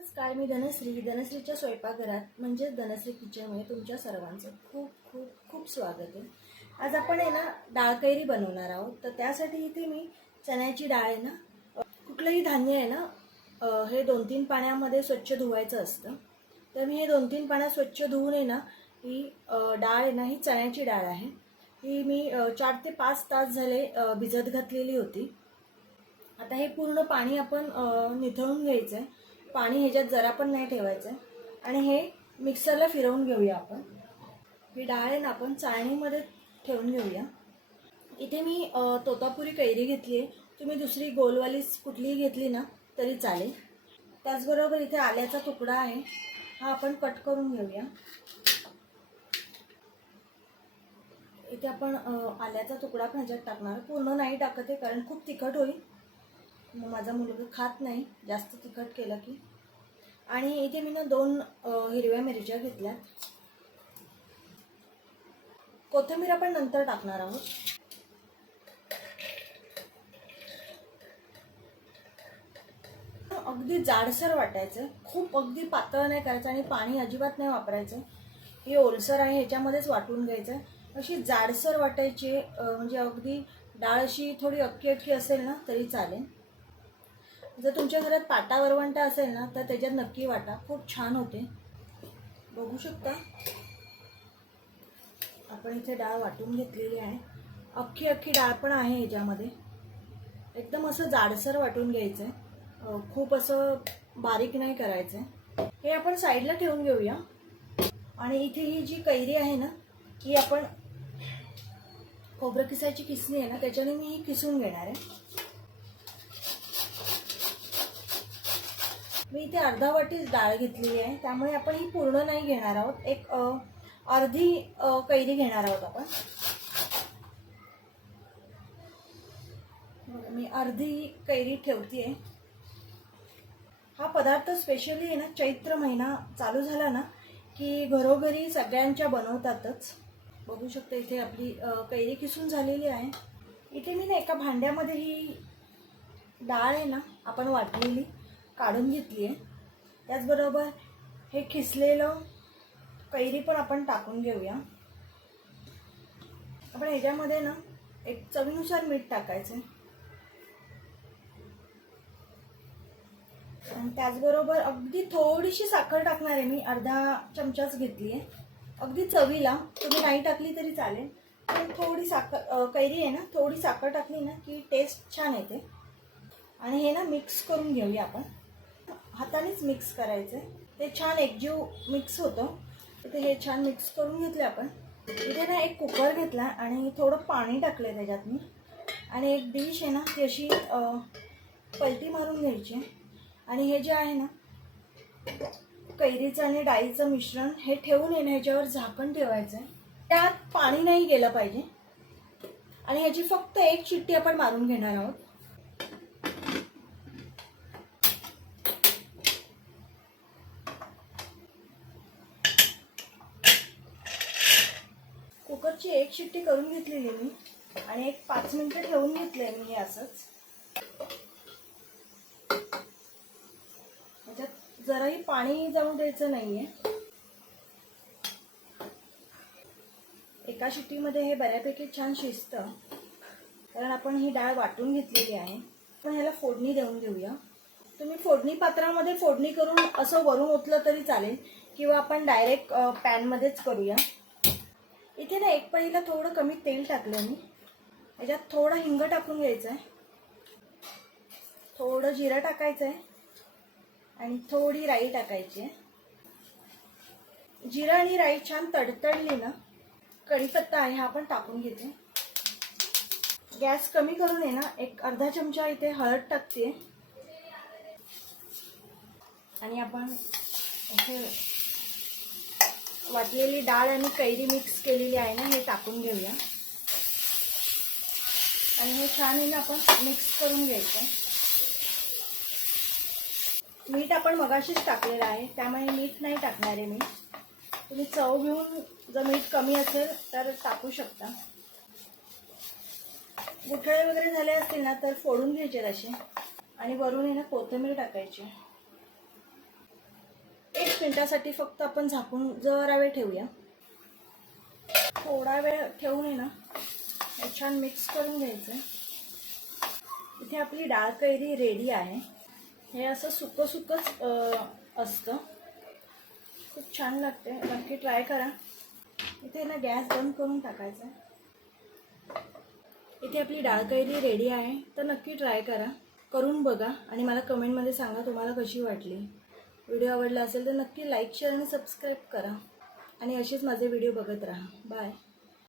नमस्कार मी धनश्री धनश्रीच्या स्वयंपाकघरात म्हणजेच धनश्री किचनमध्ये तुमच्या सर्वांचं खूप खूप खूप स्वागत आहे. आज आपण आहे ना डाळ कैरी बनवणार आहोत. तर त्यासाठी इथे मी चण्याची डाळ आहे ना कुठलंही धान्य आहे ना हे दोन तीन पाण्यामध्ये स्वच्छ धुवायचं असतं. तर मी हे दोन तीन पाण्यात स्वच्छ धुवून आहे ना ही डाळ आहे ना ही चण्याची डाळ आहे. ही मी चार ते पाच तास झाले भिजत घातलेली होती. आता हे पूर्ण पाणी आपण निथळून घ्यायचं आहे पाणी ह्याच्यात जरा पण नाही ठेवायचं. आणि हे मिक्सरला फिरवून घेऊया आपण. ही डाळ आहे ना आपण चाळणीमध्ये ठेवून घेऊया. इथे मी तोतापुरी कैरी घेतली आहे. तुम्ही दुसरी गोलवालीच कुठलीही घेतली ना तरी चालेल. त्याचबरोबर इथे आल्याचा तुकडा आहे. हा आपण कट करून घेऊया. इथे आपण आल्याचा तुकडा पण ह्याच्यात टाकणार. पूर्ण नाही टाकत आहे कारण खूप तिखट होईल. मग माझा मुलगा खात नाही. जास्त तिखट केलं की. आणि इथे मी ना दोन हिरव्या मिरच्या घेतल्या. कोथिंबीर आपण नंतर टाकणार आहोत. अगदी जाडसर वाटायचं. खूप अगदी पातळ नाही करायचं आणि पाणी अजिबात नाही वापरायचं. हे ओलसर आहे ह्याच्यामध्येच वाटून घ्यायचं. अशी जाडसर वाटायची म्हणजे अगदी डाळ अशी थोडी अक्की अक्की असेल ना तरी चालेल. जर तुमच्या घरात पाटा वरवंटा असेल ना तर त्याच्यात नक्की वाटा. खूप छान होते. बघू शकता. आपण इथे डाळ वाटून घेतलेली आहे. अख्खी अख्खी डाळ पण आहे याच्यामध्ये. एकदम असं जाडसर वाटून घ्यायचं आहे खूप असं बारीक नाही करायचं आहे हे आपण साईडला ठेवून घेऊया. आणि इथे ही जी कैरी आहे ना ही आपण खोबरं किसायची किसणी आहे ना त्याच्याने मी ही किसून घेणार आहे. मी इथे अर्धा वाटीच डाळ घेतलेली आहे. त्यामुळे आपण ही पूर्ण नाही घेणार आहोत. एक अर्धी कैरी घेणार आहोत आपण. मी अर्धी कैरी आहे हा पदार्थ स्पेशली आहे ना चैत्र महिना चालू झाला ना की घरोघरी सगळ्यांच्या बनवतातच. बघू शकता इथे आपली कैरी किसून झालेली आहे. इथे मी ना एका भांड्यामध्ये ही डाळ आहे ना आपण वाटलेली. काढून घेतली आहे त्याचबरोबर हे खिसलेलं कैरी पण आपण टाकून घेऊया. आपण ह्याच्यामध्ये ना एक चवीनुसार मीठ टाकायचं. आणि त्याचबरोबर अगदी थोडीशी साखर टाकणार आहे मी अर्धा चमचाच घेतली आहे अगदी चवीला तुम्ही नाही टाकली तरी चालेल. पण थोडी साखर कैरी आहे ना थोडी साखर टाकली ना की टेस्ट छान येते. आणि हे ना मिक्स करून घेऊया आपण. हातानेच मिक्स करायचं. आहे ते छान एकजीव मिक्स होतं. तर हे छान मिक्स करून घेतले आपण. इथे ना एक कुकर घेतला आणि थोडं पाणी टाकलं त्याच्यात मी आणि एक डिश आहे ना ती अशी पलटी मारून घ्यायची. आणि हे जे आहे ना कैरीचं आणि डाळीचं मिश्रण हे ठेवून येणं ह्याच्यावर झाकण ठेवायचं आहे त्यात पाणी नाही गेलं पाहिजे. आणि ह्याची फक्त एक चिट्टी आपण मारून घेणार आहोत. कुकरची एक शिट्टी करून घेतलेली मी आणि एक पाच मिनिटं ठेवून घेतलंय मी हे असंच. त्याच्यात जराही पाणी जाऊ द्यायचं नाहीये. एका शिट्टीमध्ये हे बऱ्यापैकी छान शिजतं. कारण आपण ही डाळ वाटून घेतलेली आहे. पण ह्याला फोडणी देऊन घेऊया तुम्ही फोडणी पात्रामध्ये फोडणी करून असं वरून ओतलं तरी चालेल किंवा आपण डायरेक्ट पॅनमध्येच करूया. इथे ना एक पहिला थोडं कमी तेल टाकलं मी. याच्यात थोडं हिंग टाकून घ्यायचं आहे थोडं जिरं टाकायचं आहे आणि थोडी राई टाकायची आहे. जिरं आणि राई छान तडतडली ना कढीपत्ता आहे हा आपण टाकून घेते. गॅस कमी करून आहे ना एक अर्धा चमचा इथे हळद टाकते. आणि आपण इथे वाटलेली डाळ आणि कैरी मिक्स केलेली आहे ना हे टाकून घेऊया. आणि हे छान आहे ना आपण मिक्स करून घ्यायचं. मीठ आपण मगाशीच टाकलेलं आहे त्यामुळे मीठ नाही टाकणार आहे मी. तुम्ही चव घेऊन जर मीठ कमी असेल तर टाकू शकता. गुठळे वगैरे झाले असतील ना तर फोडून घ्यायचे असे आणि वरून आहे ना कोथिंबीर टाकायची. मिनिटासाठी फक्त आपण झाकून जरा वेळ ठेवूया. थोडा वेळ ठेवून आहे ना हे छान मिक्स करून घ्यायचं इथे आपली डाळ कैरी रेडी आहे. हे असं सुकं सुकंच असतं. खूप छान लागते नक्की ट्राय करा. इथे ना गॅस बंद करून टाकायचा इथे आपली डाळ कैरी रेडी आहे. तर नक्की ट्राय करा. करून बघा आणि मला कमेंटमध्ये सांगा तुम्हाला कशी वाटली. व्हिडिओ आवडला असेल तर नक्की लाईक शेअर आणि सबस्क्राईब करा. आणि असेच माझे व्हिडिओ बघत राहा. बाय.